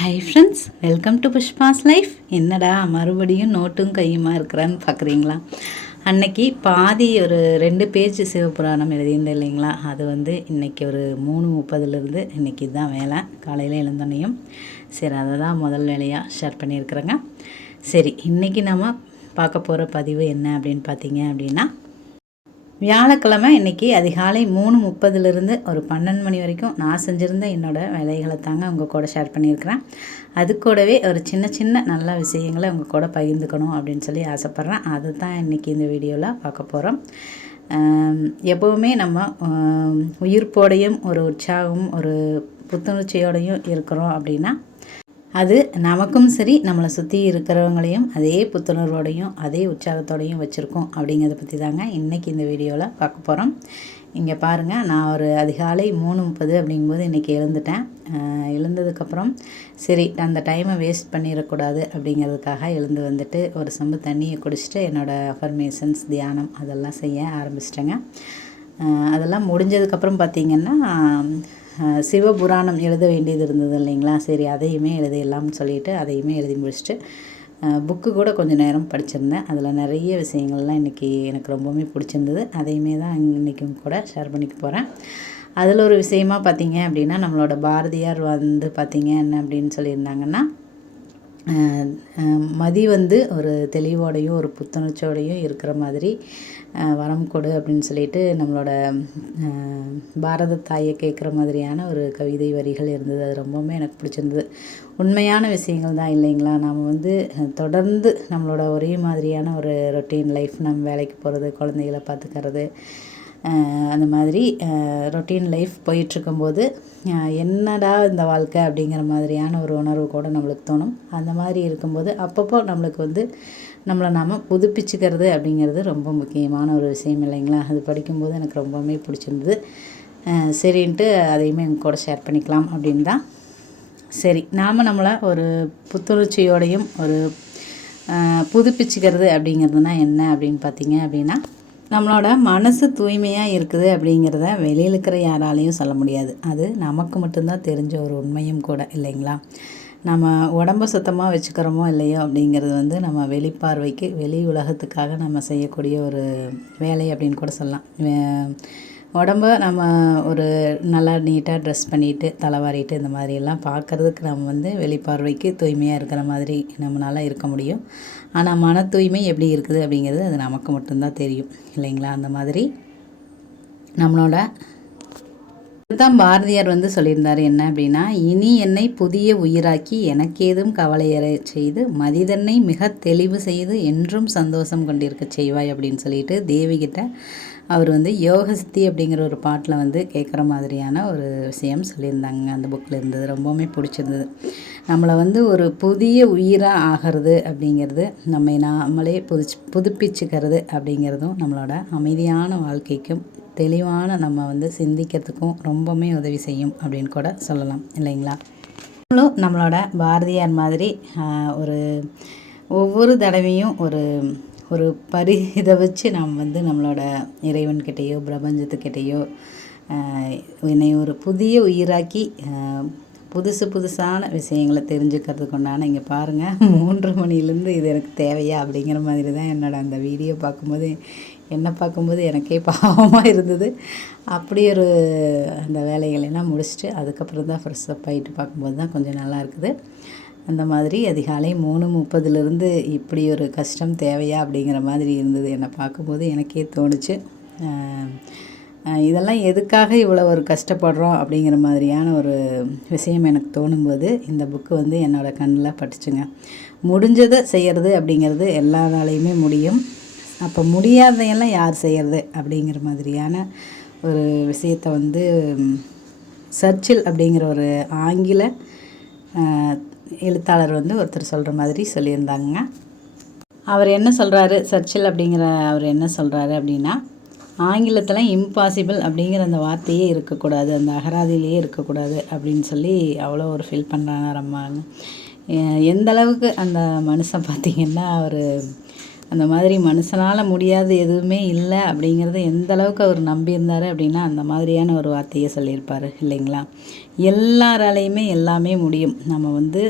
Hi friends, welcome to Pushpa's life. என்னடா மறுபடியும் நோட்டும் கையுமா இருக்கிறான்னு பார்க்குறீங்களா? அன்னைக்கு பாதி ஒரு 2 பேஜ் சிவபுராணம் எழுதியிருந்தேன் இல்லைங்களா? அது இன்றைக்கி ஒரு 3:30 இன்றைக்கி தான் வேலை. காலையில் எழுந்தோன்னையும் சரி அதை தான் முதல் வேலையாக ஷேர் பண்ணியிருக்கிறேங்க. சரி, இன்றைக்கி நம்ம பார்க்க போகிற பதிவு என்ன அப்படின்னு பார்த்தீங்க அப்படின்னா, வியாழக்கிழமை இன்றைக்கி அதிகாலை 3:30 ஒரு 12 மணி வரைக்கும் நான் செஞ்சுருந்த என்னோடய வேலைகளை தாங்க உங்கள் கூட ஷேர் பண்ணியிருக்கிறேன். அது கூடவே ஒரு சின்ன சின்ன நல்ல விஷயங்களை உங்கள் கூட பகிர்ந்துக்கணும் அப்படின்னு சொல்லி ஆசைப்பட்றேன். அது தான் இன்றைக்கி இந்த வீடியோவில் பார்க்க போகிறோம். எப்போவுமே நம்ம உயிர்ப்போடையும் ஒரு உற்சாகம் ஒரு புத்துணர்ச்சியோடையும் இருக்கிறோம் அப்படின்னா அது நமக்கும் சரி, நம்மளை சுற்றி இருக்கிறவங்களையும் அதே புத்துணர்வோடையும் அதே உற்சாகத்தோடையும் வச்சுருக்கோம் அப்படிங்கிறத பற்றி தாங்க இன்றைக்கி இந்த வீடியோவில் பார்க்க போகிறோம். இங்கே பாருங்கள், நான் ஒரு அதிகாலை 3:30 அப்படிங்கும்போது இன்றைக்கி எழுந்துட்டேன். எழுந்ததுக்கப்புறம் சரி அந்த டைமை வேஸ்ட் பண்ணிடக்கூடாது அப்படிங்கிறதுக்காக எழுந்து ஒரு சொம்பு தண்ணியை குடிச்சிட்டு என்னோடய அஃபர்மேஷன்ஸ் தியானம் அதெல்லாம் செய்ய ஆரம்பிச்சிட்டேங்க. அதெல்லாம் முடிஞ்சதுக்கப்புறம் பார்த்திங்கன்னா சிவபுராணம் எழுத வேண்டியது இருந்தது இல்லைங்களா? சரி அதையுமே எழுதிடலாம்னு சொல்லிவிட்டு அதையுமே எழுதி முடிச்சுட்டு புக்கு கூட கொஞ்சம் நேரம் படிச்சிருந்தேன். அதில் நிறைய விஷயங்கள்லாம் இன்றைக்கி எனக்கு ரொம்பவுமே பிடிச்சிருந்தது. அதையுமே தான் இன்றைக்கும் கூட ஷேர் பண்ணிக்க போகிறேன். அதில் ஒரு விஷயமா பார்த்திங்க அப்படின்னா, நம்மளோட பாரதியார் பார்த்திங்க என்ன அப்படின்னு சொல்லியிருந்தாங்கன்னா, மதி ஒரு தெளிவோடையும் ஒரு புத்துணர்ச்சியோடையும் இருக்கிற மாதிரி வரம் கொடு அப்படின்னு சொல்லிட்டு நம்மளோட பாரத தாயை கேட்குற மாதிரியான ஒரு கவிதை வரிகள் இருந்தது. அது ரொம்பவுமே எனக்கு பிடிச்சிருந்தது. உண்மையான விஷயங்கள் தான் இல்லைங்களா? நாம் தொடர்ந்து நம்மளோட ஒரே மாதிரியான ஒரு ரொட்டீன் லைஃப், நம்ம வேலைக்கு போகிறது, குழந்தைகளை பார்த்துக்கிறது, அந்த மாதிரி ரொட்டீன் லைஃப் போயிட்டுருக்கும்போது என்னடா இந்த வாழ்க்கை அப்படிங்கிற மாதிரியான ஒரு உணர்வு கூட நம்மளுக்கு தோணும். அந்த மாதிரி இருக்கும்போது அப்பப்போ நம்மளுக்கு நம்மளை நாம் புதுப்பிச்சுக்கிறது அப்படிங்கிறது ரொம்ப முக்கியமான ஒரு விஷயம் இல்லைங்களா? அது படிக்கும்போது எனக்கு ரொம்பவுமே பிடிச்சிருந்தது. சரின்ட்டு அதையுமே எங்கள் கூட ஷேர் பண்ணிக்கலாம் அப்படின்னு தான். சரி, நாம் நம்மளை ஒரு புத்துணர்ச்சியோடையும் ஒரு புதுப்பிச்சுக்கிறது அப்படிங்கிறதுனா என்ன அப்படின்னு பார்த்தீங்க அப்படின்னா, நம்மளோட மனசு தூய்மையாக இருக்குது அப்படிங்கிறத வெளியில் இருக்கிற யாராலையும் சொல்ல முடியாது. அது நமக்கு மட்டும்தான் தெரிஞ்ச ஒரு உண்மையும் கூட இல்லைங்களா? நம்ம உடம்ப சுத்தமாக வச்சுக்கிறோமோ இல்லையோ அப்படிங்கிறது நம்ம வெளிப்பார்வைக்கு வெளி உலகத்துக்காக நம்ம செய்யக்கூடிய ஒரு வேலை அப்படின்னு கூட சொல்லலாம். உடம்ப நம்ம ஒரு நல்லா நீட்டாக ட்ரெஸ் பண்ணிவிட்டு தலைவாரிட்டு இந்த மாதிரியெல்லாம் பார்க்குறதுக்கு நம்ம வெளிப்பார்வைக்கு தூய்மையாக இருக்கிற மாதிரி நம்மளால் இருக்க முடியும். ஆனால் மன தூய்மை எப்படி இருக்குது அப்படிங்கிறது அது நமக்கு மட்டும்தான் தெரியும் இல்லைங்களா? அந்த மாதிரி நம்மளோட தான் பாரதியார் சொல்லியிருந்தார் என்ன அப்படின்னா, இனி என்னை புதிய உயிராக்கி எனக்கேதும் கவலையற செய்து மதிதன்னை மிக தெளிவு செய்து என்றும் சந்தோஷம் கொண்டிருக்க செய்வாய் அப்படின்னு சொல்லிட்டு தேவிகிட்ட அவர் யோகசித்தி அப்படிங்கிற ஒரு பாட்டில் கேட்குற மாதிரியான ஒரு விஷயம் சொல்லியிருந்தாங்க. அந்த புக்கில் இருந்தது, ரொம்பவுமே பிடிச்சிருந்தது. நம்மளை ஒரு புதிய உயிராக ஆகிறது அப்படிங்கிறது, நம்மளே புதுப்பிச்சுக்கிறது அப்படிங்கிறதும் நம்மளோட அமைதியான வாழ்க்கைக்கும் தெளிவான நம்ம சிந்திக்கிறதுக்கும் ரொம்பவுமே உதவி செய்யும் அப்படின்னு கூட சொல்லலாம் இல்லைங்களா? நம்மளோட பாரதியார் மாதிரி ஒரு ஒவ்வொரு தடவையும் ஒரு ஒரு இதை வச்சு நாம் நம்மளோட இறைவன்கிட்டேயோ பிரபஞ்சத்துக்கிட்டேயோ என்னை ஒரு புதிய உயிராக்கி புதுசான விஷயங்களை தெரிஞ்சுக்கிறதுக்கு உண்டான இங்கே பாருங்கள் 3 மணிலேருந்து இது எனக்கு தேவையா அப்படிங்கிற மாதிரி தான் என்னோடய அந்த வீடியோ பார்க்கும்போது எனக்கே பாவமாக இருந்தது. அப்படி ஒரு அந்த வேலைகளெல்லாம் முடிச்சுட்டு அதுக்கப்புறம் தான் ஃப்ரெஷ் அப் ஆகிட்டு பார்க்கும்போது தான் கொஞ்சம் நல்லா இருக்குது. அந்த மாதிரி அதிகாலை 3:30 இப்படி ஒரு கஷ்டம் தேவையா அப்படிங்கிற மாதிரி இருந்தது. என்னை பார்க்கும்போது எனக்கே தோணுச்சு, இதெல்லாம் எதுக்காக இவ்வளோ ஒரு கஷ்டப்படுறோம் அப்படிங்கிற மாதிரியான ஒரு விஷயம் எனக்கு தோணும்போது இந்த புக்கு என்னோடய கண்ணில் பட்டுச்சுங்க. முடிஞ்சதை செய்கிறது அப்படிங்கிறது எல்லாராலையுமே முடியும். அப்போ முடியாதையெல்லாம் யார் செய்கிறது அப்படிங்கிற மாதிரியான ஒரு விஷயத்தை சர்ச்சில் அப்படிங்கிற ஒரு ஆங்கில எழுத்தாளர் ஒருத்தர் சொல்கிற மாதிரி சொல்லியிருந்தாங்க. அவர் என்ன சொல்கிறாரு, சர்ச்சில் அப்படிங்கிற அவர் என்ன சொல்கிறாரு அப்படின்னா, ஆங்கிலத்தில் இம்பாசிபிள் அப்படிங்கிற அந்த வார்த்தையே இருக்கக்கூடாது, அந்த அகராதியிலேயே இருக்கக்கூடாது அப்படின்னு சொல்லி அவ்வளோ ஒரு ஃபீல் பண்ணுறாங்க. எந்த அளவுக்கு அந்த மனுஷன் பார்த்திங்கன்னா அவர் அந்த மாதிரி மனுஷனால் முடியாது எதுவுமே இல்லை அப்படிங்கிறத எந்த அளவுக்கு அவர் நம்பியிருந்தார் அப்படின்னா அந்த மாதிரியான ஒரு வார்த்தையை சொல்லியிருப்பார் இல்லைங்களா. எல்லாராலையுமே எல்லாமே முடியும். நம்ம வந்து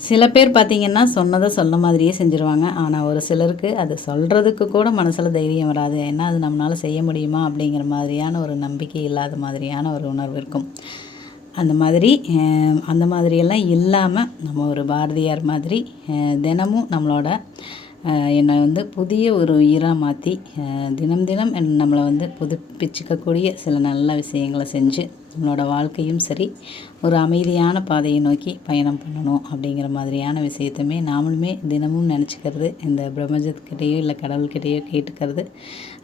சில பேர் பார்த்திங்கன்னா சொன்னதை சொன்ன மாதிரியே செஞ்சுருவாங்க. ஆனால் ஒரு சிலருக்கு அது சொல்கிறதுக்கு கூட மனசில் தைரியம் வராது. ஏன்னா அது நம்மளால் செய்ய முடியுமா அப்படிங்கிற மாதிரியான ஒரு நம்பிக்கை இல்லாத மாதிரியான ஒரு உணர்வு இருக்கும். அந்த மாதிரியெல்லாம் இல்லாமல் நம்ம ஒரு பாரதியார் மாதிரி தினமும் நம்மளோட என்னை வந்து புதிய ஒரு உயிராக மாற்றி தினம் தினம் நம்மளை வந்து புதுப்பிச்சுக்கக்கூடிய சில நல்ல விஷயங்களை செஞ்சு நம்மளோட வாழ்க்கையும் சரி ஒரு அமைதியான பாதையை நோக்கி பயணம் பண்ணணும் அப்படிங்கிற மாதிரியான விஷயத்தையுமே நாமளுமே தினமும் நினச்சிக்கிறது, இந்த பிரபஞ்சத்துக்கிட்டேயோ இல்லை கடவுள்கிட்டேயோ கேட்டுக்கிறது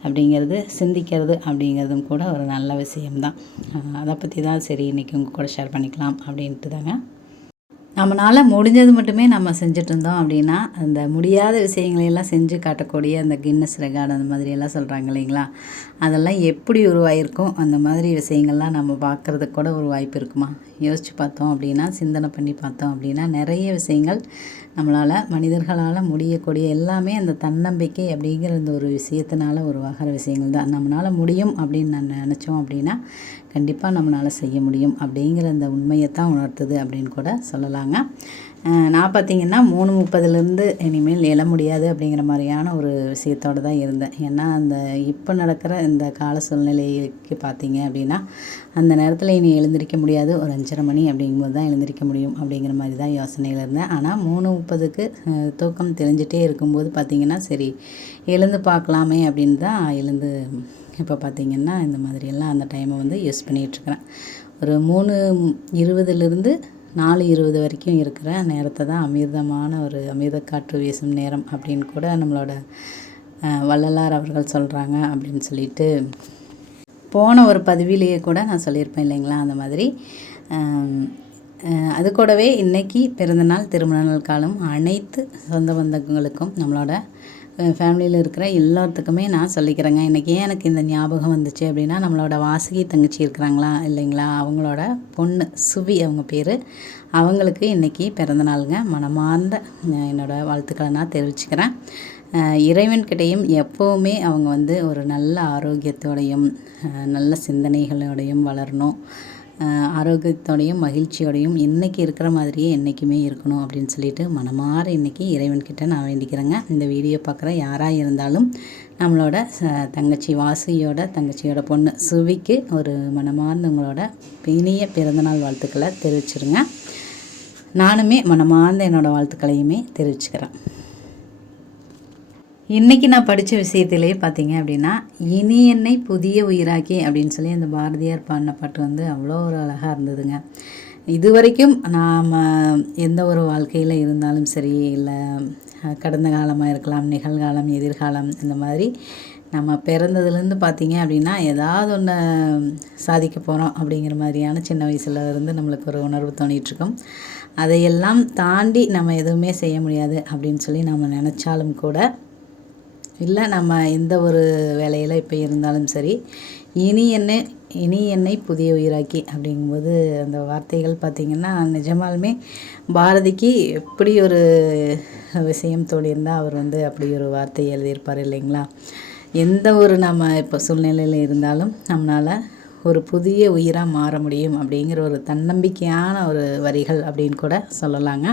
அப்படிங்கிறது, சிந்திக்கிறது அப்படிங்கிறதும் கூட ஒரு நல்ல விஷயம்தான். அதை பற்றி தான் சரி இன்றைக்கி உங்கள் கூட ஷேர் பண்ணிக்கலாம் அப்படின்ட்டு தாங்க. நம்மளால் முடிஞ்சது மட்டுமே நம்ம செஞ்சுட்டு இருந்தோம் அப்படின்னா அந்த முடியாத விஷயங்களையெல்லாம் செஞ்சு காட்டக்கூடிய அந்த கின்னஸ் ரெக்கார்டு அந்த மாதிரியெல்லாம் சொல்கிறாங்க இல்லைங்களா, அதெல்லாம் எப்படி உருவாயிருக்கும், அந்த மாதிரி விஷயங்கள்லாம் நம்ம பார்க்குறதுக்கு கூட ஒரு வாய்ப்பு இருக்குமா? யோசித்து பார்த்தோம் அப்படின்னா, சிந்தனை பண்ணி பார்த்தோம் அப்படின்னா நிறைய விஷயங்கள் நம்மளால் மனிதர்களால் முடியக்கூடிய எல்லாமே அந்த தன்னம்பிக்கை அப்படிங்கிற அந்த ஒரு விஷயத்தினால உருவாகிற விஷயங்கள் தான். நம்மளால் முடியும் அப்படின்னு நான் நினச்சோம் அப்படின்னா கண்டிப்பாக நம்மளால் செய்ய முடியும் அப்படிங்கிற அந்த உண்மையை தான் உணர்த்துது அப்படின்னு கூட சொல்லலாங்க. நான் பார்த்திங்கன்னா 3:30 இனிமேல் எழ முடியாது அப்படிங்கிற மாதிரியான ஒரு விஷயத்தோடு தான் இருந்தேன். ஏன்னா அந்த இப்போ நடக்கிற இந்த கால சூழ்நிலைக்கு பார்த்திங்க அப்படின்னா அந்த நேரத்தில் இனி எழுந்திரிக்க முடியாது, ஒரு 5:30 மணி அப்படிங்கும்போது தான் எழுந்திரிக்க முடியும் அப்படிங்கிற மாதிரி தான் யோசனையில் இருந்தேன். ஆனால் 3:30க்கு தூக்கம் தெளிஞ்சிட்டே இருக்கும்போது பார்த்திங்கன்னா சரி எழுந்து பார்க்கலாமே அப்படின்னு தான் எழுந்து இப்போ பார்த்திங்கன்னா இந்த மாதிரியெல்லாம் அந்த டைமை வந்து யூஸ் பண்ணிகிட்ருக்கிறேன். ஒரு 3:20 4:20 வரைக்கும் இருக்கிற நேரத்தை தான் அமிர்தமான ஒரு அமிர்த காற்று வீசும் நேரம் அப்படின்னு கூட நம்மளோட வள்ளலார் அவர்கள் சொல்கிறாங்க அப்படின்னு சொல்லிட்டு போன ஒரு பதிவிலேயே கூட நான் சொல்லியிருப்பேன் இல்லைங்களா. அந்த மாதிரி அது கூடவே இன்றைக்கி பிறந்தநாள் திருமண நாள் காலம் அனைத்து சொந்த பந்தங்களுக்கும் நம்மளோட ஃபேமிலியில் இருக்கிற எல்லாத்துக்குமே நான் சொல்லிக்கிறேங்க. இன்றைக்கி ஏன் எனக்கு இந்த ஞாபகம் வந்துச்சு அப்படின்னா, நம்மளோட வாசுகி தங்கச்சி இருக்கிறாங்களா இல்லைங்களா, அவங்களோட பொண்ணு சுவி அவங்க பேர், அவங்களுக்கு இன்றைக்கி பிறந்தநாளுங்க. மனமார்ந்த என்னோடய வாழ்த்துக்களை நான் தெரிவிச்சுக்கிறேன். இறைவன்கிட்டையும் எப்போவுமே அவங்க வந்து ஒரு நல்ல ஆரோக்கியத்தோடையும் நல்ல சிந்தனைகளோடையும் வளரணும், ஆரோக்கியத்தோடையும் மகிழ்ச்சியோடையும் இன்றைக்கி இருக்கிற மாதிரியே என்றைக்குமே இருக்கணும் அப்படின்னு சொல்லிட்டு மனமாற இன்றைக்கி இறைவன்கிட்ட நான் வேண்டிக்கிறேங்க. இந்த வீடியோ பார்க்குற யாராக இருந்தாலும் நம்மளோட தங்கச்சியோட பொண்ணு சுவிக்கு ஒரு மனமார்ந்த உங்களோட இனிய பிறந்தநாள் வாழ்த்துக்களை தெரிவிச்சிருங்க. நானுமே மனமார்ந்த என்னோடய வாழ்த்துக்களையுமே தெரிவிச்சுக்கிறேன். இன்றைக்கி நான் படித்த விஷயத்திலே பார்த்தீங்க அப்படின்னா, இனி என்னை புதிய உயிராக்கி அப்படின்னு சொல்லி அந்த பாரதியார் பாடின பாட்டு வந்து அவ்வளோ ஒரு அழகாக இருந்ததுங்க. இது வரைக்கும் நாம் எந்த ஒரு வாழ்க்கையில் இருந்தாலும் சரி, இல்லை கடந்த காலமாக இருக்கலாம், நிகழ்காலம், எதிர்காலம், இந்த மாதிரி நம்ம பிறந்ததுலேருந்து பார்த்திங்க அப்படின்னா ஏதாவது ஒன்று சாதிக்க போகிறோம் அப்படிங்கிற மாதிரியான சின்ன வயசுல இருந்து நம்மளுக்கு ஒரு உணர்வு தோணிகிட்ருக்கும். அதையெல்லாம் தாண்டி நம்ம எதுவுமே செய்ய முடியாது அப்படின்னு சொல்லி நம்ம நினச்சாலும் கூட, இல்லை நம்ம எந்த ஒரு வேலையில் இப்போ இருந்தாலும் சரி, இனி என்னை புதிய உயிராக்கி அப்படிங்கும்போது அந்த வார்த்தைகள் பார்த்திங்கன்னா நிஜமாலுமே பாரதிக்கு எப்படி ஒரு விஷயம் தோணியிருந்தால் அவர் வந்து அப்படி ஒரு வார்த்தையை எழுதியிருப்பார் இல்லைங்களா. எந்த ஒரு நம்ம இப்போ சூழ்நிலையில் இருந்தாலும் நம்மளால் ஒரு புதிய உயிராக மாற முடியும் அப்படிங்கிற ஒரு தன்னம்பிக்கையான ஒரு வரிகள் அப்படின்னு கூட சொல்லலாங்க.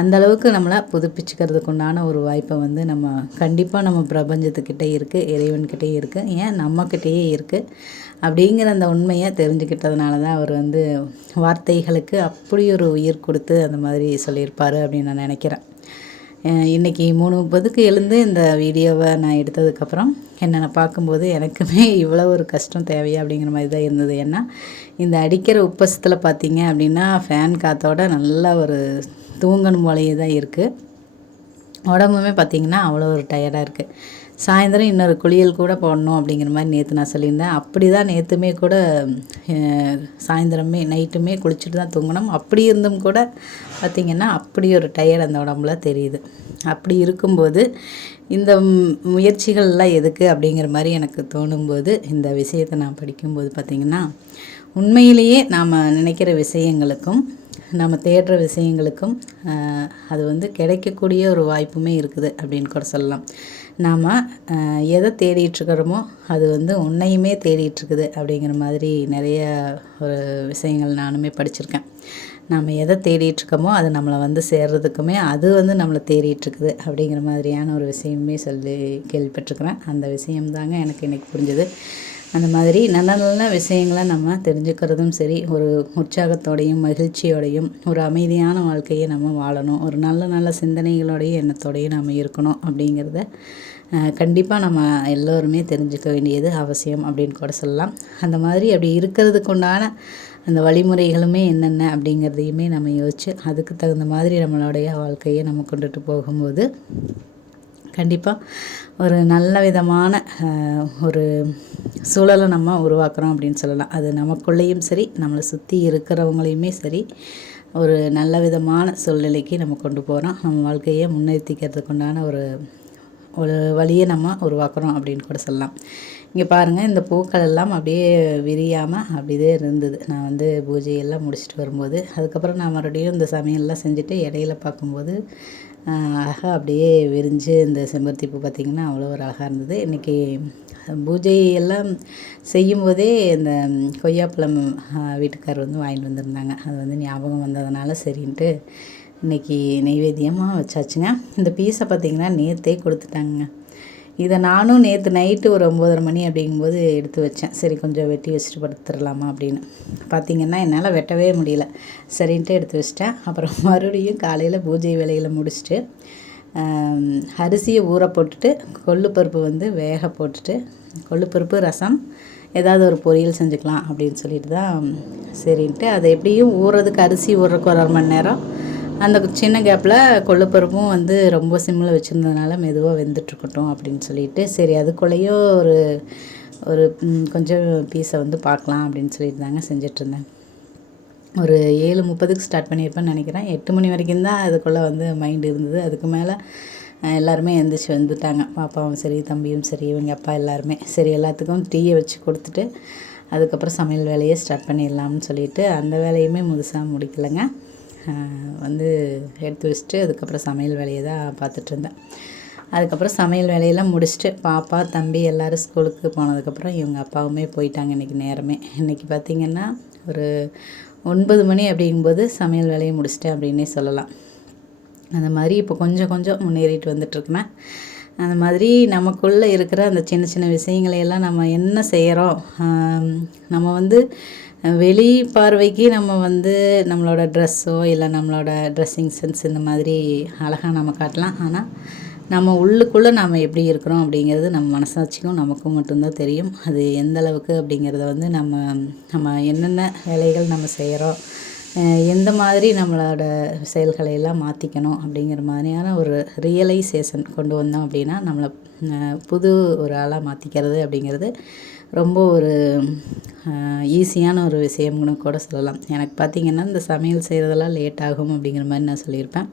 அந்தளவுக்கு நம்மளை புதுப்பிச்சுக்கிறதுக்கு உண்டான ஒரு வாய்ப்பை வந்து நம்ம கண்டிப்பாக நம்ம பிரபஞ்சத்துக்கிட்டே இருக்குது, இறைவன்கிட்டே இருக்குது, ஏன் நம்மக்கிட்டேயே இருக்குது அப்படிங்கிற அந்த உண்மையை தெரிஞ்சுக்கிட்டதுனால தான் அவர் வந்து வார்த்தைகளுக்கு அப்படி ஒரு உயிர் கொடுத்து அந்த மாதிரி சொல்லியிருப்பார் அப்படின்னு நான் நினைக்கிறேன். இன்றைக்கி 3:30க்கு எழுந்து இந்த வீடியோவை நான் எடுத்ததுக்கப்புறம் என்னை பார்க்கும்போது எனக்குமே இவ்வளோ ஒரு கஷ்டம் தேவையா அப்படிங்கிற மாதிரி தான் இருந்தது. ஏன்னா இந்த அடிக்கிற உப்பசத்தில் பார்த்திங்க அப்படின்னா ஃபேன் காற்றோட நல்லா ஒரு தூங்கணும் போலையே தான் இருக்குது. உடம்புமே பார்த்திங்கன்னா அவ்வளோ ஒரு டயர்டாக இருக்குது. சாயந்தரம் இன்னொரு குளியல் கூட போடணும் அப்படிங்கிற மாதிரி நேற்று நான் சொல்லியிருந்தேன். அப்படி தான் நேற்றுமே கூட சாயந்தரமே நைட்டுமே குளிச்சுட்டு தான் தூங்கணும். அப்படி இருந்தும் கூட பார்த்திங்கன்னா அப்படி ஒரு டயர்ட் அந்த உடம்புல தெரியுது. அப்படி இருக்கும்போது இந்த முயற்சிகள்லாம் எதுக்கு அப்படிங்கிற மாதிரி எனக்கு தோணும்போது இந்த விஷயத்தை நான் படிக்கும்போது பார்த்திங்கன்னா உண்மையிலேயே நாம் நினைக்கிற விஷயங்களுக்கும் நம்ம தேடுற விஷயங்களுக்கும் அது வந்து கிடைக்கக்கூடிய ஒரு வாய்ப்புமே இருக்குது அப்படின்னு கூட சொல்லலாம். நாம் எதை தேடிட்டுருக்கிறோமோ அது வந்து உன்னையுமே தேடிட்டுருக்குது அப்படிங்கிற மாதிரி நிறைய ஒரு விஷயங்கள் நானுமே படிச்சிருக்கேன். நம்ம எதை தேடிட்டுருக்கோமோ அது நம்மளை வந்து சேர்றதுக்குமே அது வந்து நம்மளை தேடிட்டுருக்குது அப்படிங்கிற மாதிரியான ஒரு விஷயமே சொல்லி கேள்விப்பட்டிருக்கிறேன். அந்த விஷயம்தாங்க எனக்கு இன்றைக்கி புரிஞ்சுது. அந்த மாதிரி நல்ல நல்ல விஷயங்களை நம்ம தெரிஞ்சுக்கிறதும் சரி, ஒரு உற்சாகத்தோடையும் மகிழ்ச்சியோடையும் ஒரு அமைதியான வாழ்க்கையை நம்ம வாழணும், ஒரு நல்ல நல்ல சிந்தனைகளோடையும் எண்ணத்தோடையும் நம்ம இருக்கணும் அப்படிங்கிறத கண்டிப்பாக நம்ம எல்லோருமே தெரிஞ்சுக்க வேண்டியது அவசியம் அப்படின்னு கூட சொல்லலாம். அந்த மாதிரி அப்படி இருக்கிறதுக்கு உண்டான அந்த வழிமுறைகளுமே என்னென்ன அப்படிங்கிறதையுமே நம்ம யோசித்து அதுக்கு தகுந்த மாதிரி நம்மளுடைய வாழ்க்கையை நம்ம கொண்டுட்டு போகும்போது கண்டிப்பாக ஒரு நல்ல விதமான ஒரு சூழலை நம்ம உருவாக்குறோம் அப்படின்னு சொல்லலாம். அது நமக்குள்ளேயும் சரி, நம்மளை சுற்றி இருக்கிறவங்களையுமே சரி, ஒரு நல்ல விதமான சூழ்நிலைக்கு நம்ம கொண்டு போகிறோம். நம்ம வாழ்க்கையை முன்னேற்றிக்கிறதுக்கு உண்டான ஒரு ஒரு வழியை நம்ம உருவாக்குறோம் அப்படின்னு கூட சொல்லலாம். இங்கே பாருங்கள், இந்த பூக்கள் எல்லாம் அப்படியே விரியாமல் அப்படியே இருந்தது. நான் வந்து பூஜையெல்லாம் முடிச்சுட்டு வரும்போது, அதுக்கப்புறம் நான் மறுபடியும் இந்த சமையல்லாம் செஞ்சுட்டு இடையில பார்க்கும்போது அழகாக அப்படியே விரிஞ்சு இந்த செம்பருத்தி பூ பார்த்திங்கன்னா அவ்வளோ ஒரு அழகாக இருந்தது. இன்றைக்கி பூஜை எல்லாம் செய்யும்போதே இந்த கொய்யாப்பழம் வீட்டுக்காரர் வந்து வாங்கிட்டு வந்திருந்தாங்க. அது வந்து ஞாபகம் வந்ததுனால சரின்ட்டு இன்றைக்கி நெய்வேத்தியமாக வச்சாச்சுங்க. இந்த பீஸை பார்த்திங்கன்னா நேற்றே கொடுத்துட்டாங்க. இதை நானும் நேற்று நைட்டு ஒரு 9:30 மணி அப்படிங்கும்போது எடுத்து வச்சேன். சரி கொஞ்சம் வெட்டி வச்சுட்டு படுத்துடலாமா அப்படின்னு. பார்த்திங்கன்னா என்னால் வெட்டவே முடியல. சரின்ட்டு எடுத்து வச்சிட்டேன். அப்புறம் மறுபடியும் காலையில் பூஜை வேலையில் முடிச்சுட்டு அரிசியை ஊற போட்டுட்டு கொள்ளுப்பருப்பு வந்து வேக போட்டுட்டு கொள்ளுப்பருப்பு ரசம் ஏதாவது ஒரு பொரியல் செஞ்சுக்கலாம் அப்படின்னு சொல்லிட்டு தான் சரின்ட்டு அதை எப்படியும் ஊறதுக்கு அரிசி ஊறுறக்கு ஒரு 1/2 மணி நேரம், அந்த சின்ன கேப்பில் கொள்ளுப்பருப்பும் வந்து ரொம்ப சிம்மில் வச்சுருந்ததுனால மெதுவாக வெந்துட்டுருக்கட்டும் அப்படின்னு சொல்லிட்டு சரி அதுக்குள்ளேயோ ஒரு ஒரு கொஞ்சம் பீஸை வந்து பார்க்கலாம் அப்படின்னு சொல்லிட்டு தாங்க செஞ்சிட்ருந்தேன். ஒரு 7:30க்கு ஸ்டார்ட் பண்ணியிருப்பேன்னு நினைக்கிறேன். 8 மணி வரைக்கும் தான் அதுக்குள்ளே வந்து மைண்ட் இருந்தது. அதுக்கு மேலே எல்லாருமே எழுந்திரிச்சி வந்துட்டாங்க. பாப்பாவும் சரி, தம்பியும் சரி, இவங்க அப்பா எல்லாருமே சரி எல்லாத்துக்கும் டீயை வச்சு கொடுத்துட்டு அதுக்கப்புறம் சமையல் வேலையை ஸ்டார்ட் பண்ணிடலாம்னு சொல்லிட்டு அந்த வேலையுமே முழுசாக முடிக்கலைங்க. வந்து எடுத்து வச்சுட்டு அதுக்கப்புறம் சமையல் வேலையை தான் பார்த்துட்ருந்தேன். அதுக்கப்புறம் சமையல் வேலையெல்லாம் முடிச்சுட்டு பாப்பா தம்பி எல்லோரும் ஸ்கூலுக்கு போனதுக்கப்புறம் இவங்க அப்பாவுமே போயிட்டாங்க. இன்றைக்கி நேரமே இன்றைக்கி பார்த்திங்கன்னா ஒரு 9 மணி அப்படிங்கும்போது சமையல் வேலையை முடிச்சிட்டேன் அப்படின்னே சொல்லலாம். அந்த மாதிரி இப்போ கொஞ்சம் கொஞ்சம் முன்னேறிட்டு வந்துட்டுருக்குனேன். அந்த மாதிரி நமக்குள்ளே இருக்கிற அந்த சின்ன சின்ன விஷயங்களையெல்லாம் நம்ம என்ன செய்கிறோம், நம்ம வந்து வெளி பார்வைக்கு நம்ம வந்து நம்மளோட ட்ரெஸ்ஸோ இல்லை நம்மளோட ட்ரெஸ்ஸிங் சென்ஸ் இந்த மாதிரி அழகாக நம்ம காட்டலாம். ஆனால் நம்ம உள்ளுக்குள்ளே நாம் எப்படி இருக்கிறோம் அப்படிங்கிறது நம்ம மனசாட்சிக்கும் நமக்கும் மட்டும்தான் தெரியும். அது எந்த அளவுக்கு அப்படிங்கிறத வந்து நம்ம என்னென்ன வேலைகள் நம்ம செய்கிறோம், எந்த மாதிரி நம்மளோட செயல்களை எல்லாம் மாற்றிக்கணும் அப்படிங்கிற மாதிரியான ஒரு ரியலைசேஷன் கொண்டு வந்தோம் அப்படின்னா நம்மளை புது ஒரு ஆளாக மாற்றிக்கிறது அப்படிங்கிறது ரொம்ப ஒரு ஈஸியான ஒரு விஷயம்னு கூட சொல்லலாம். எனக்கு பார்த்திங்கன்னா இந்த சமையல் செய்கிறதெல்லாம் லேட் ஆகும் அப்படிங்கிற மாதிரி நான் சொல்லியிருப்பேன்.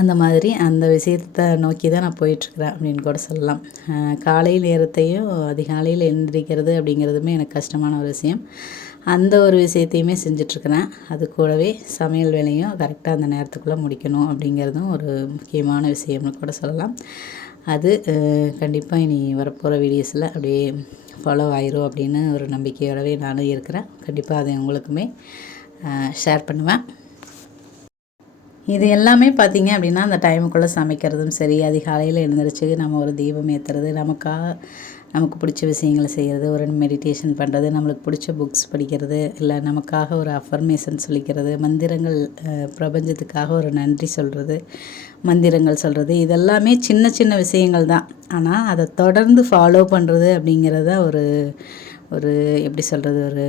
அந்த மாதிரி அந்த விஷயத்தை நோக்கி தான் நான் போயிட்டுருக்குறேன் அப்படின்னு கூட சொல்லலாம். காலை நேரத்தையும் அதிகாலையில் எழுந்திரிக்கிறது அப்படிங்கிறதுமே எனக்கு கஷ்டமான ஒரு விஷயம். அந்த ஒரு விஷயத்தையுமே செஞ்சிட்ருக்கிறேன். அது கூடவே சமையல் வேலையும் கரெக்டாக அந்த நேரத்துக்குள்ளே முடிக்கணும் அப்படிங்கிறதும் ஒரு முக்கியமான விஷயம்னு கூட சொல்லலாம். அது கண்டிப்பாக இனி வரப்போகிற வீடியோஸில் அப்படியே ஃபாலோ ஆயிரும் அப்படின்னு ஒரு நம்பிக்கையோடவே நானும் இருக்கிறேன். கண்டிப்பாக அதை உங்களுக்குமே ஷேர் பண்ணுவேன். இது எல்லாமே பார்த்திங்க அப்படின்னா அந்த டைமுக்குள்ளே சமைக்கிறதும் சரி, அதிகாலையில் எழுந்திரிச்சு நம்ம ஒரு தீபம் ஏற்றுறது, நமக்கு பிடிச்ச விஷயங்களை செய்கிறது, ஒரு மெடிடேஷன் பண்ணுறது, நம்மளுக்கு பிடிச்ச புக்ஸ் படிக்கிறது, இல்லை நமக்காக ஒரு அஃபர்மேஷன் சொல்லிக்கிறது, மந்திரங்கள் பிரபஞ்சத்துக்காக ஒரு நன்றி சொல்கிறது, மந்திரங்கள் சொல்கிறது, இதெல்லாமே சின்ன சின்ன விஷயங்கள் தான். ஆனால் அதை தொடர்ந்து ஃபாலோ பண்ணுறது அப்படிங்கிறத ஒரு ஒரு எப்படி சொல்கிறது, ஒரு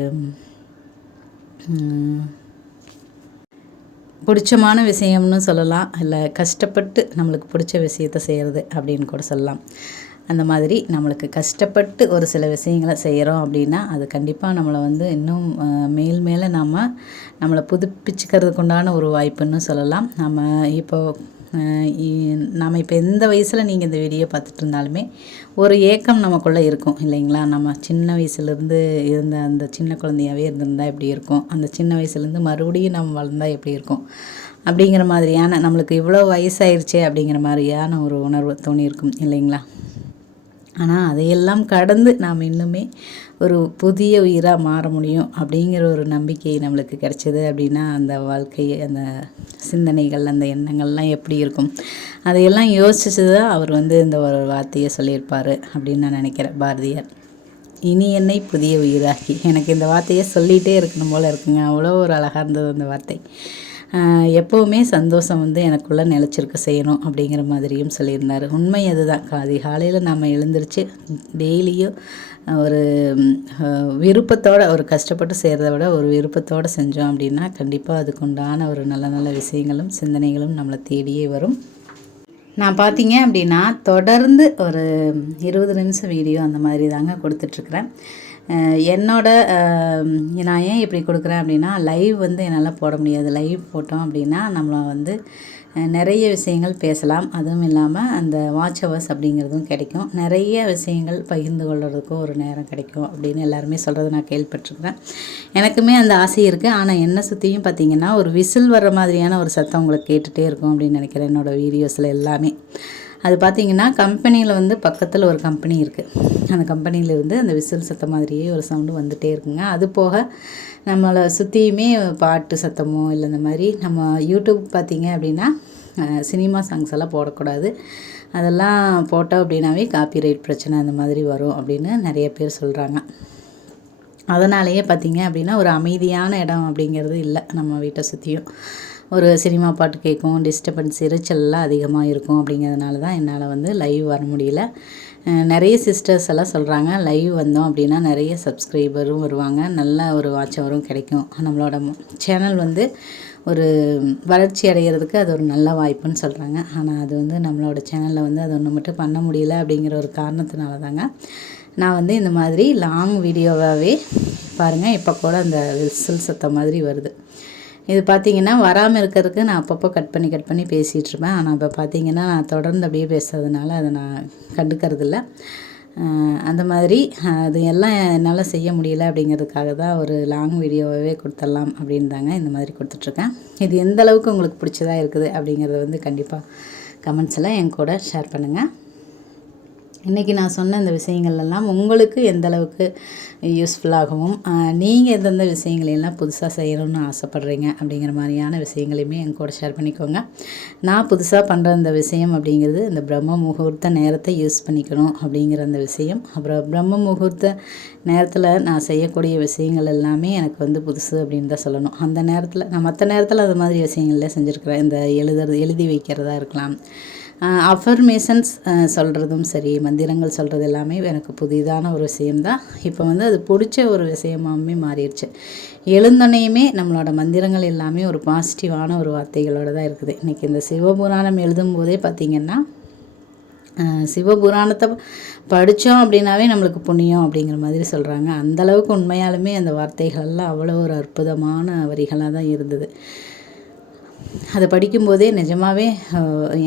பிடிச்சமான விஷயம்னு சொல்லலாம். இல்லை கஷ்டப்பட்டு நம்மளுக்கு பிடிச்ச விஷயத்த செய்கிறது அப்படின்னு கூட சொல்லலாம். அந்த மாதிரி நம்மளுக்கு கஷ்டப்பட்டு ஒரு சில விஷயங்களை செய்கிறோம் அப்படின்னா அது கண்டிப்பாக நம்மளை வந்து இன்னும் மேலே நம்மளை புதுப்பிச்சுக்கிறதுக்கு உண்டான ஒரு வாய்ப்புன்னு சொல்லலாம். நம்ம இப்போ நம்ம இப்போ எந்த வயசில் நீங்கள் இந்த வீடியோ பார்த்துட்டு இருந்தாலுமே ஒரு ஏக்கம் நமக்குள்ளே இருக்கும் இல்லைங்களா? நம்ம சின்ன வயசுலேருந்து இருந்த அந்த சின்ன குழந்தையாகவே இருந்திருந்தால் எப்படி இருக்கும், அந்த சின்ன வயசுலேருந்து மறுபடியும் நம்ம வளர்ந்தால் எப்படி இருக்கும் அப்படிங்கிற மாதிரியான, நம்மளுக்கு இவ்வளோ வயசாயிருச்சே அப்படிங்கிற மாதிரியான ஒரு உணர்வு தோணியிருக்கும் இல்லைங்களா? ஆனால் அதையெல்லாம் கடந்து நாம் இன்னுமே ஒரு புதிய உயிராக மாற முடியும் அப்படிங்கிற ஒரு நம்பிக்கை நம்மளுக்கு கிடைச்சிது அப்படின்னா, அந்த வாழ்க்கை, அந்த சிந்தனைகள், அந்த எண்ணங்கள்லாம் எப்படி இருக்கும், அதையெல்லாம் யோசிச்சு தான் அவர் வந்து இந்த ஒரு வார்த்தையை சொல்லியிருப்பார் அப்படின்னு நான் நினைக்கிறேன், பாரதியார். இனி என்னை புதிய உயிராக்கி. எனக்கு இந்த வார்த்தையை சொல்லிகிட்டே இருக்கணும் போல் இருக்குங்க, அவ்வளோ ஒரு அழகாக இருந்தது அந்த வார்த்தை. எப்போவுமே சந்தோஷம் வந்து எனக்குள்ளே நிலச்சிருக்க செய்யணும் அப்படிங்கிற மாதிரியும் சொல்லியிருந்தார். உண்மை அதுதான். அதிகாலையில் நம்ம எழுந்திரிச்சு டெய்லியும் ஒரு விருப்பத்தோடு, ஒரு கஷ்டப்பட்டு செய்கிறத விட ஒரு விருப்பத்தோடு செஞ்சோம் அப்படின்னா கண்டிப்பாக அதுக்குண்டான ஒரு நல்ல நல்ல விஷயங்களும் சிந்தனைகளும் நம்மளை தேடியே வரும். நான் பார்த்தீங்க அப்படின்னா தொடர்ந்து ஒரு 20 நிமிஷம் வீடியோ அந்த மாதிரி தாங்க கொடுத்துட்ருக்குறேன். நான் ஏன் இப்படி கொடுக்குறேன் அப்படின்னா, லைவ் வந்து என்னால் போட முடியாது. லைவ் போட்டோம் அப்படின்னா நம்மளை வந்து நிறைய விஷயங்கள் பேசலாம். அதுவும் இல்லாமல் அந்த வாட்ச் ஹவர்ஸ் அப்படிங்கிறதும் கிடைக்கும். நிறைய விஷயங்கள் பகிர்ந்து கொள்கிறதுக்கும் ஒரு நேரம் கிடைக்கும் அப்படின்னு எல்லாருமே சொல்கிறத நான் கேள்விப்பட்டிருக்கிறேன். எனக்குமே அந்த ஆசை இருக்குது. ஆனால் என்னை சுற்றியும் பார்த்திங்கன்னா ஒரு விசில் வர்ற மாதிரியான ஒரு சத்தம் உங்களுக்கு கேட்டுகிட்டே இருக்கும் அப்படின்னு நினைக்கிறேன் என்னோடய வீடியோஸில் எல்லாமே. அது பார்த்திங்கன்னா கம்பெனியில் வந்து பக்கத்தில் ஒரு கம்பெனி இருக்குது. அந்த கம்பெனியிலேருந்து அந்த விசில் சத்தம் மாதிரியே ஒரு சவுண்டு வந்துகிட்டே இருக்குங்க. அது போக நம்மளை சுற்றியுமே பாட்டு சத்தமோ இல்லை இந்த மாதிரி நம்ம யூடியூப் பார்த்திங்க அப்படின்னா சினிமா சாங்ஸ் எல்லாம் போடக்கூடாது. அதெல்லாம் போட்டோம் அப்படின்னாவே காப்பிரைட் பிரச்சனை அந்த மாதிரி வரும் அப்படின்னு நிறைய பேர் சொல்கிறாங்க. அதனாலேயே பார்த்திங்க அப்படின்னா ஒரு அமைதியான இடம் அப்படிங்கிறது இல்லை நம்ம வீட்டை சுற்றியும். ஒரு சினிமா பாட்டு கேட்கும், டிஸ்டர்பன்ஸ் இரைச்சல்லாம் அதிகமாக இருக்கும். அப்படிங்கிறதுனால தான் என்னால் வந்து லைவ் வர முடியல. நிறைய சிஸ்டர்ஸ் எல்லாம் சொல்கிறாங்க லைவ் வந்தோம் அப்படின்னா நிறைய சப்ஸ்கிரைபரும் வருவாங்க, நல்ல ஒரு வாட்ச் ஹவரும் கிடைக்கும், நம்மளோட சேனல் வந்து ஒரு வளர்ச்சி அடைகிறதுக்கு அது ஒரு நல்ல வாய்ப்புன்னு சொல்கிறாங்க. ஆனால் அது வந்து நம்மளோட சேனலில் வந்து அது ஒன்று மட்டும் பண்ண முடியல அப்படிங்கிற ஒரு காரணத்தினால தாங்க நான் வந்து இந்த மாதிரி லாங் வீடியோவாகவே பாருங்கள். இப்போ கூட அந்த விசில் சத்தம் மாதிரி வருது. இது பார்த்திங்கன்னா வராமல் இருக்கிறதுக்கு நான் அப்பப்போ கட் பண்ணி பேசிகிட்ருப்பேன். ஆனால் இப்போ பார்த்திங்கன்னா நான் தொடர்ந்து அப்படியே பேசுறதுனால அதை நான் கண்டுக்கிறதில்ல. அந்த மாதிரி அது எல்லாம் என்னால் செய்ய முடியல அப்படிங்கிறதுக்காக தான் ஒரு லாங் வீடியோவாகவே கொடுத்துடலாம் அப்படின்னு தாங்க இந்த மாதிரி கொடுத்துட்ருக்கேன். இது எந்த அளவுக்கு உங்களுக்கு பிடிச்சதா இருக்குது அப்படிங்கிறத வந்து கண்டிப்பாக கமெண்ட்ஸில் என் கூட ஷேர் பண்ணுங்கள். இன்றைக்கி நான் சொன்ன இந்த விஷயங்கள்லாம் உங்களுக்கு எந்த அளவுக்கு யூஸ்ஃபுல்லாகவும் நீங்கள் எந்தெந்த விஷயங்களெல்லாம் புதுசாக செய்யணும்னு ஆசைப்பட்றீங்க அப்படிங்கிற மாதிரியான விஷயங்களையுமே என் கூட ஷேர் பண்ணிக்கோங்க. நான் புதுசாக பண்ணுற அந்த விஷயம் அப்படிங்கிறது இந்த பிரம்ம முகூர்த்த நேரத்தை யூஸ் பண்ணிக்கணும் அப்படிங்கிற அந்த விஷயம். அப்புறம் பிரம்ம முகூர்த்த நேரத்தில் நான் செய்யக்கூடிய விஷயங்கள் எல்லாமே எனக்கு வந்து புதுசு அப்படின்னு தான் சொல்லணும். அந்த நேரத்தில் நான் மற்ற நேரத்தில் அது மாதிரி விஷயங்கள்லாம் செஞ்சுருக்கிறேன். இந்த எழுதி வைக்கிறதா இருக்கலாம், அஃபர்மேஷன்ஸ் சொல்கிறதும் சரி, மந்திரங்கள் சொல்கிறது எல்லாமே எனக்கு புதிதான ஒரு விஷயம்தான். இப்போ வந்து அது பிடிச்ச ஒரு விஷயமாகவே மாறிடுச்சு. எழுந்தோனையுமே நம்மளோட மந்திரங்கள் எல்லாமே ஒரு பாசிட்டிவான ஒரு வார்த்தைகளோடு தான் இருக்குது. இன்றைக்கி இந்த சிவபுராணம் எழுதும்போதே பார்த்திங்கன்னா சிவபுராணத்தை படித்தோம் அப்படின்னாவே நம்மளுக்கு புண்ணியம் அப்படிங்கிற மாதிரி சொல்கிறாங்க. அந்தளவுக்கு உண்மையாலுமே அந்த வார்த்தைகள்லாம் அவ்வளோ ஒரு அற்புதமான வரிகளாக தான் இருந்தது. அதை படிக்கும்போதே நிஜமாகவே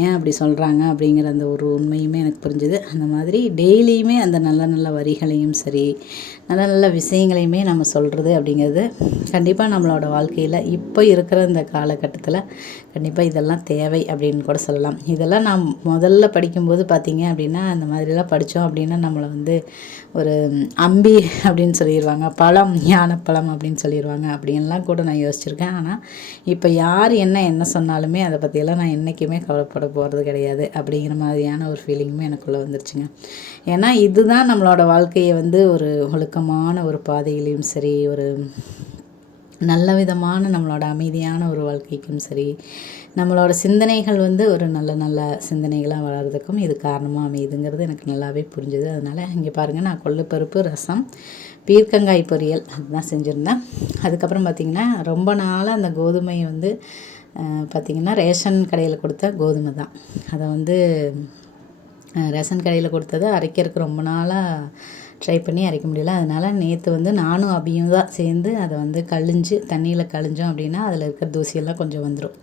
ஏன் அப்படி சொல்கிறாங்க அப்படிங்கிற அந்த ஒரு உண்மையுமே எனக்கு புரிஞ்சுது. அந்த மாதிரி டெய்லியுமே அந்த நல்ல நல்ல வரிகளையும் சரி, நல்ல நல்ல விஷயங்களையுமே நம்ம சொல்கிறது அப்படிங்கிறது கண்டிப்பாக நம்மளோட வாழ்க்கையில் இப்போ இருக்கிற இந்த காலகட்டத்தில் கண்டிப்பாக இதெல்லாம் தேவை அப்படின்னு கூட சொல்லலாம். இதெல்லாம் நான் முதல்ல படிக்கும்போது பார்த்திங்க அப்படின்னா அந்த மாதிரிலாம் படித்தோம் அப்படின்னா நம்மளை வந்து ஒரு அம்பி அப்படின்னு சொல்லிடுவாங்க, பழம் ஞானப்பழம் அப்படின்னு சொல்லிடுவாங்க அப்படின்லாம் கூட நான் யோசிச்சுருக்கேன். ஆனால் இப்போ யார் என்ன சொன்னாலுமே அதை பற்றியெல்லாம் நான் என்றைக்குமே கவலைப்பட போகிறது கிடையாது அப்படிங்கிற மாதிரியான ஒரு ஃபீலிங்குமே எனக்குள்ளே வந்துருச்சுங்க. ஏன்னா இதுதான் நம்மளோட வாழ்க்கையை வந்து ஒரு ஒழுக்கமான ஒரு பாதையிலையும் சரி, ஒரு நல்ல விதமான நம்மளோட அமைதியான ஒரு வாழ்க்கைக்கும் சரி, நம்மளோட சிந்தனைகள் வந்து ஒரு நல்ல நல்ல சிந்தனைகளாக வளர்கிறதுக்கும் இது காரணமாக அமையுதுங்கிறது எனக்கு நல்லாவே புரிஞ்சுது. அதனால் இங்கே பாருங்கள், நான் கொள்ளுப்பருப்பு ரசம், பீர்க்கங்காய் பொரியல் அதுதான் செஞ்சுருந்தேன். அதுக்கப்புறம் பார்த்திங்கன்னா ரொம்ப நாளாக அந்த கோதுமையை வந்து பார்த்திங்கன்னா ரேஷன் கடையில் கொடுத்த கோதுமை தான். அதை வந்து ரேஷன் கடையில் கொடுத்ததை அரைக்கிறதுக்கு ரொம்ப நாளாக ட்ரை பண்ணி அரைக்க முடியல. அதனால் நேற்று வந்து நானும் அபியும் தான் சேர்ந்து அதை வந்து தண்ணியில் கழிஞ்சோம் அப்படின்னா அதில் இருக்கிற தூசியெல்லாம் கொஞ்சம் வந்துடும்.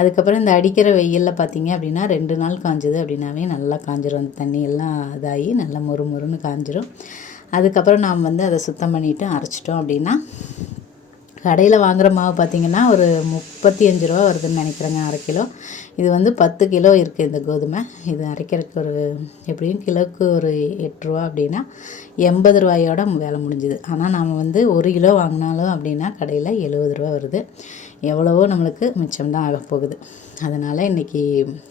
அதுக்கப்புறம் இந்த அடிக்கிற வெயிலில் பார்த்திங்க அப்படின்னா 2 நாள் காஞ்சது அப்படின்னாவே நல்லா காஞ்சிரும். அந்த தண்ணி எல்லாம் இதாகி நல்லா மொறுன்னு காஞ்சிரும். அதுக்கப்புறம் நாம் வந்து அதை சுத்தம் பண்ணிவிட்டு அரைச்சிட்டோம் அப்படின்னா, கடையில் வாங்குகிற மாவு பார்த்திங்கன்னா ஒரு 35 ரூபா வருதுன்னு நினைக்கிறேங்க அரை கிலோ. இது வந்து 10 கிலோ இருக்குது இந்த கோதுமை. இது அரைக்கிறதுக்கு ஒரு எப்படியும் கிலோவுக்கு ஒரு 8 ரூபா அப்படின்னா 80 ரூபாயோட வேலை முடிஞ்சுது. ஆனால் நாம் வந்து 1 கிலோ வாங்கினாலும் அப்படின்னா கடையில் 70 ரூபா வருது. எவ்வளவோ நம்மளுக்கு மிச்சம்தான் ஆக போகுது. அதனால் இன்றைக்கி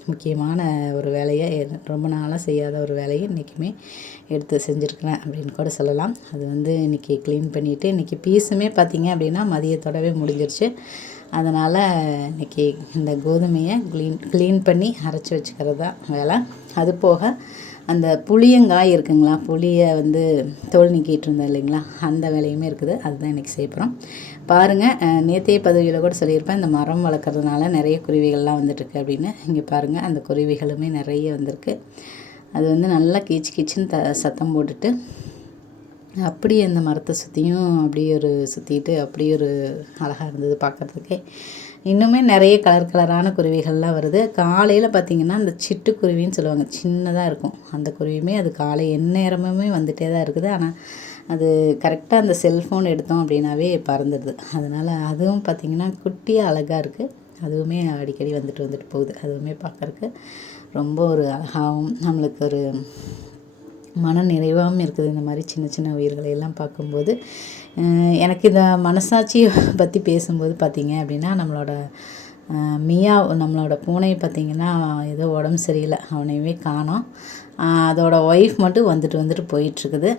முக்கியமான ஒரு வேலையை, ரொம்ப நாளாக செய்யாத ஒரு வேலையை இன்றைக்குமே எடுத்து செஞ்சுருக்கிறேன் அப்படின்னு கூட சொல்லலாம். அது வந்து இன்றைக்கி க்ளீன் பண்ணிவிட்டு, இன்றைக்கி பீஸுமே பார்த்திங்க அப்படின்னா மதியத்தோடவே முடிஞ்சிருச்சு. அதனால் இன்றைக்கி இந்த கோதுமையை க்ளீன் பண்ணி அரைச்சி வச்சுக்கிறது தான் வேலை. அது போக அந்த புளியங்காய் இருக்குங்களா, புளியை வந்து தோல் நீக்கிட்டு இருந்தேன் இல்லைங்களா, அந்த வேலையுமே இருக்குது. அதுதான் இன்றைக்கி செய்ய போகிறோம். பாருங்கள், நேற்றைய பதிவில் கூட சொல்லியிருப்பேன், இந்த மரம் வளர்க்குறதுனால நிறைய குருவிகள்லாம் வந்துட்டுருக்கு அப்படின்னு. இங்கே பாருங்கள், அந்த குருவிகளுமே நிறைய வந்திருக்கு. அது வந்து நல்லா கீச்சுன்னு சத்தம் போட்டுட்டு அப்படியே அந்த மரத்தை சுற்றியும் அப்படியே ஒரு சுற்றிட்டு அப்படியே ஒரு அழகாக இருந்தது பார்க்குறதுக்கே. இன்னுமே நிறைய கலரான குருவிகள்லாம் வருது. காலையில் பார்த்திங்கன்னா அந்த சிட்டுக்குருவின்னு சொல்லுவாங்க, சின்னதாக இருக்கும். அந்த குருவியுமே அது காலை எந்நேரமுமே வந்துகிட்டே தான் இருக்குது. ஆனால் அது கரெக்டாக அந்த செல்ஃபோன் எடுத்தோம் அப்படின்னாவே பறந்துடுது. அதனால் அதுவும் பார்த்திங்கன்னா குட்டியாக அழகாக இருக்குது. அதுவுமே அடிக்கடி வந்துட்டு போகுது. அதுவுமே பார்க்குறக்கு ரொம்ப ஒரு அழகாகவும் நம்மளுக்கு ஒரு மன நிறைவாகவும் இருக்குது. இந்த மாதிரி சின்ன உயிர்களையெல்லாம் பார்க்கும்போது எனக்கு இந்த மனசாட்சியை பற்றி பேசும்போது பார்த்திங்க அப்படின்னா, மியா நம்மளோட பூனை பார்த்திங்கன்னா ஏதோ உடம்பு சரியில்லை, அவனையுமே காணோம். அதோட ஒய்ஃப் மட்டும் வந்துட்டு போயிட்டுருக்குது.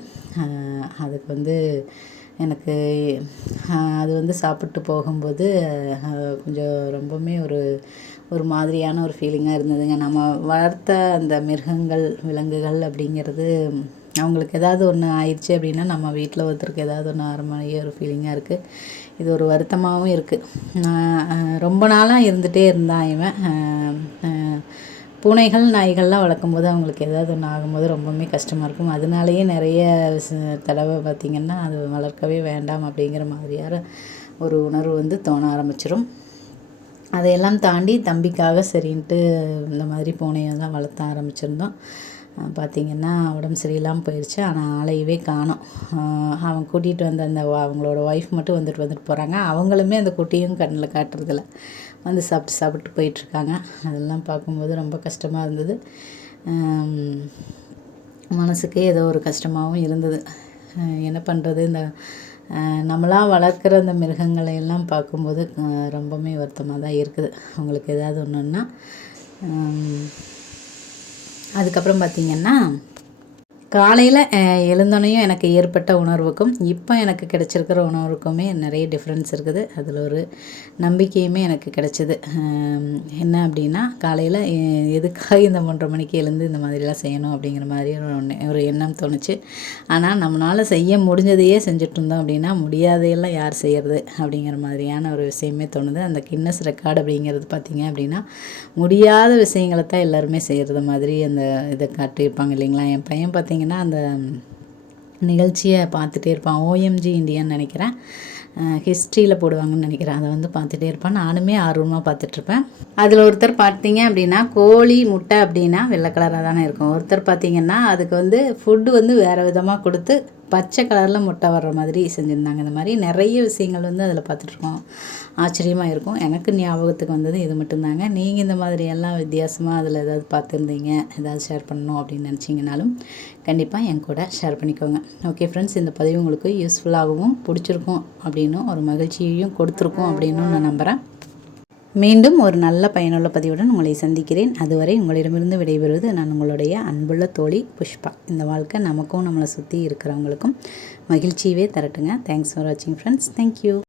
அதுக்கு வந்து எனக்கு அது வந்து சாப்பிட்டு போகும்போது கொஞ்சம் ரொம்பவுமே ஒரு மாதிரியான ஒரு ஃபீலிங்காக இருந்ததுங்க. நம்ம வளர்த்த அந்த மிருகங்கள், விலங்குகள் அப்படிங்கிறது அவங்களுக்கு ஏதாவது ஒன்று ஆயிடுச்சு அப்படின்னா, நம்ம வீட்டில் ஒருத்தருக்கு ஏதாவது ஒன்று ஆகிற மாதிரியே ஒரு ஃபீலிங்காக இருக்குது. இது ஒரு வருத்தமாகவும் இருக்குது. நான் ரொம்ப நாளாக இருந்துகிட்டே இருந்தான் இவன். பூனைகள், நாய்கள்லாம் வளர்க்கும்போது அவங்களுக்கு ஏதாவது ஒன்று ஆகும்போது ரொம்பவுமே கஷ்டமாக இருக்கும். அதனாலேயே நிறைய தடவை பார்த்திங்கன்னா அது வளர்க்கவே வேண்டாம் அப்படிங்கிற மாதிரியான ஒரு உணர்வு வந்து தோண ஆரம்பிச்சிடும். அதையெல்லாம் தாண்டி தம்பிக்காக சரின்ட்டு இந்த மாதிரி பூனையை தான் வளர்த்த ஆரம்பிச்சிருந்தோம். பார்த்திங்கன்னா உடம்பு சரியில்லாமல் போயிடுச்சு. ஆனால் ஆளையவே காணோம். அவன் கூட்டிகிட்டு வந்த அந்த அவங்களோட ஒய்ஃப் மட்டும் வந்துட்டு போகிறாங்க. அவங்களுமே அந்த குட்டியும் கண்ணில் காட்டுறதில்ல, வந்து சாப்பிட்டு போயிட்டுருக்காங்க. அதெல்லாம் பார்க்கும்போது ரொம்ப கஷ்டமாக இருந்தது. மனசுக்கே ஏதோ ஒரு கஷ்டமாகவும் இருந்தது. என்ன பண்ணுறது, இந்த நம்மளாக வளர்க்குற அந்த மிருகங்களை எல்லாம் பார்க்கும்போது ரொம்பவுமே வருத்தமாக தான் இருக்குது. அவங்களுக்கு ஏதாவது ஒன்றுன்னா அதுக்கப்புறம் பார்த்திங்கன்னா காலையில் எழுந்தோனையும் எனக்கு ஏற்பட்ட உணர்வுக்கும் இப்போ எனக்கு கிடச்சிருக்கிற உணர்வுக்குமே நிறைய டிஃப்ரென்ஸ் இருக்குது. அதில் ஒரு நம்பிக்கையுமே எனக்கு கிடச்சிது. என்ன அப்படின்னா, காலையில் எதுக்காக இந்த 3:30 மணிக்கு எழுந்து இந்த மாதிரிலாம் செய்யணும் அப்படிங்கிற மாதிரி ஒரு எண்ணம் தோணுச்சு. ஆனால் நம்மளால் செய்ய முடிஞ்சதையே செஞ்சுட்டு இருந்தோம் அப்படின்னா, முடியாதையெல்லாம் யார் செய்கிறது அப்படிங்கிற மாதிரியான ஒரு விஷயமே தோணுது. அந்த கின்னஸ் ரெக்கார்டு அப்படிங்கிறது பார்த்திங்க அப்படின்னா, முடியாத விஷயங்களை தான் எல்லாருமே செய்கிறது மாதிரி அந்த இதை காட்டியிருப்பாங்க இல்லைங்களா. என் பையன் பார்த்திங்கன்னா அந்த நிகழ்ச்சியை பார்த்துட்டே இருப்பான். ஓஎம்ஜி இந்தியான்னு நினைக்கிறேன், ஹிஸ்ட்ரியில் போடுவாங்கன்னு நினைக்கிறேன். அதை வந்து பார்த்துட்டே இருப்பான். நானுமே ஆர்வமாக பார்த்துட்ருப்பேன். அதில் ஒருத்தர் பார்த்தீங்க அப்படின்னா, கோழி முட்டை அப்படின்னா வெள்ளை கலராக தானே இருக்கும். ஒருத்தர் பார்த்திங்கன்னா அதுக்கு வந்து ஃபுட்டு வந்து வேறு விதமாக கொடுத்து பச்சை கலரில் முட்டை வர்ற மாதிரி செஞ்சுருந்தாங்க. இந்த மாதிரி நிறைய விஷயங்கள் வந்து அதில் பார்த்துட்ருக்கோம். ஆச்சரியமாக இருக்கும். எனக்கு ஞாபகத்துக்கு வந்தது இது மட்டும்தாங்க. நீங்கள் இந்த மாதிரி எல்லாம் வித்தியாசமாக அதில் ஏதாவது பார்த்துருந்தீங்க, ஏதாவது ஷேர் பண்ணணும் அப்படின்னு நினச்சிங்கனாலும் கண்டிப்பாக என் கூட ஷேர் பண்ணிக்கோங்க. ஓகே ஃப்ரெண்ட்ஸ், இந்த பதிவு உங்களுக்கு யூஸ்ஃபுல்லாகவும் பிடிச்சிருக்கும் அப்படின்னும் ஒரு மகிழ்ச்சியையும் கொடுத்துருக்கோம் அப்படின்னு நான் நம்புகிறேன். மீண்டும் ஒரு நல்ல பயனுள்ள பதிவுடன் உங்களை சந்திக்கிறேன். அதுவரை உங்களிடமிருந்து விடைபெறுவது நான் உங்களுடைய அன்புள்ள தோழி புஷ்பா. இந்த வாழ்க்கை நமக்கும் நம்மளை சுற்றி இருக்கிறவங்களுக்கும் மகிழ்ச்சியவே தரட்டுங்க. தேங்க்ஸ் ஃபார் வாட்சிங் ஃப்ரெண்ட்ஸ். தேங்க்யூ.